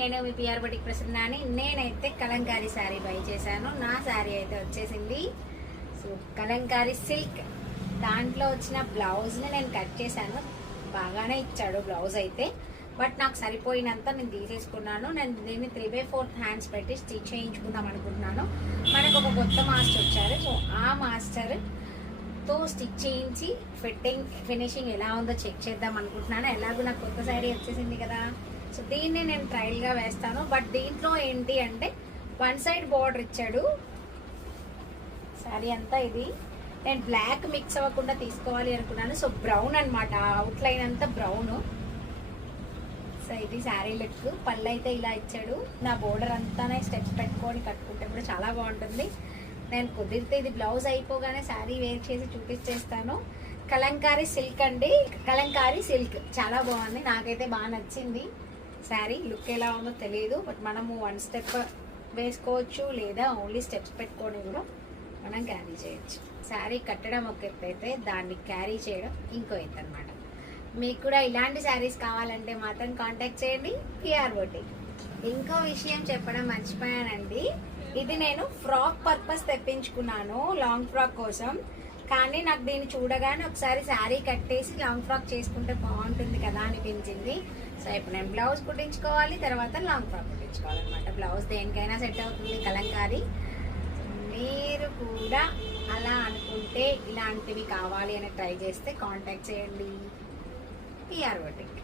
నేను మీ PR batik ప్రసన్నాని. నేనైతే Kalamkari sari by చేశాను. నా శారీ అయితే వచ్చేసింది సో కలంకారీ సిల్క్. దాంట్లో వచ్చిన బ్లౌజ్ని నేను కట్ చేశాను. బాగానే ఇచ్చాడు బ్లౌజ్ అయితే, బట్ నాకు సరిపోయినంత నేను తీసేసుకున్నాను. నేను దీన్ని 3/4 హ్యాండ్స్ పెట్టి స్టిచ్ చేయించుకుందాం అనుకుంటున్నాను. మనకు ఒక కొత్త మాస్టర్ వచ్చారు. సో ఆ మాస్టర్తో స్టిచ్ చేయించి ఫినిషింగ్ ఎలా ఉందో చెక్ చేద్దాం అనుకుంటున్నాను. ఎలాగో నాకు కొత్త శారీ వచ్చేసింది కదా, సో దీన్ని నేను ట్రయల్గా వేస్తాను. బట్ దీంట్లో ఏంటి అంటే 1 సైడ్ బార్డర్ ఇచ్చాడు. శారీ అంతా ఇది నేను బ్లాక్ మిక్స్ అవ్వకుండా తీసుకోవాలి అనుకున్నాను. సో బ్రౌన్ అనమాట, అవుట్లైన్ అంతా బ్రౌన్. సో ఇది శారీ లుక్. పళ్ళు అయితే ఇలా ఇచ్చాడు. నా బోర్డర్ అంతానే స్టెప్స్ పెట్టుకొని కట్టుకుంటే కూడా చాలా బాగుంటుంది. నేను కుదిరితే ఇది బ్లౌజ్ అయిపోగానే శారీ వేర్ చేసి చూపించేస్తాను. కలంకారీ సిల్క్ అండి, కలంకారీ సిల్క్ చాలా బాగుంది. నాకైతే బాగా నచ్చింది. శారీ లుక్ ఎలా ఉందో తెలియదు, బట్ మనము 1 స్టెప్ వేసుకోవచ్చు, లేదా ఓన్లీ స్టెప్స్ పెట్టుకొని కూడా మనం క్యారీ చేయొచ్చు. శారీ కట్టడం ఒక ఎత్తు అయితే దాన్ని క్యారీ చేయడం ఇంకో ఎత్తు అనమాట. మీకు కూడా ఇలాంటి శారీస్ కావాలంటే మాత్రం కాంటాక్ట్ చేయండి పిఆర్ బొటిక్. ఇంకో విషయం చెప్పడం మర్చిపోయానండి. ఇది నేను ఫ్రాక్ పర్పస్ తెప్పించుకున్నాను, లాంగ్ ఫ్రాక్ కోసం. కానీ నాకు దీన్ని చూడగానే ఒకసారి శారీ కట్టేసి లాంగ్ ఫ్రాక్ చేసుకుంటే బాగుంటుంది కదా అనిపించింది. సో ఇప్పుడు నేను బ్లౌజ్ కుట్టించుకోవాలి, తర్వాత లాంగ్ ఫ్రాక్ కుట్టించుకోవాలన్నమాట. బ్లౌజ్ దేనికైనా సెట్ అవుతుంది కలంకారీ. మీరు కూడా అలా అనుకుంటే ఇలాంటివి కావాలి అని ట్రై చేస్తే కాంటాక్ట్ చేయండి పిఆర్ బొటిక్.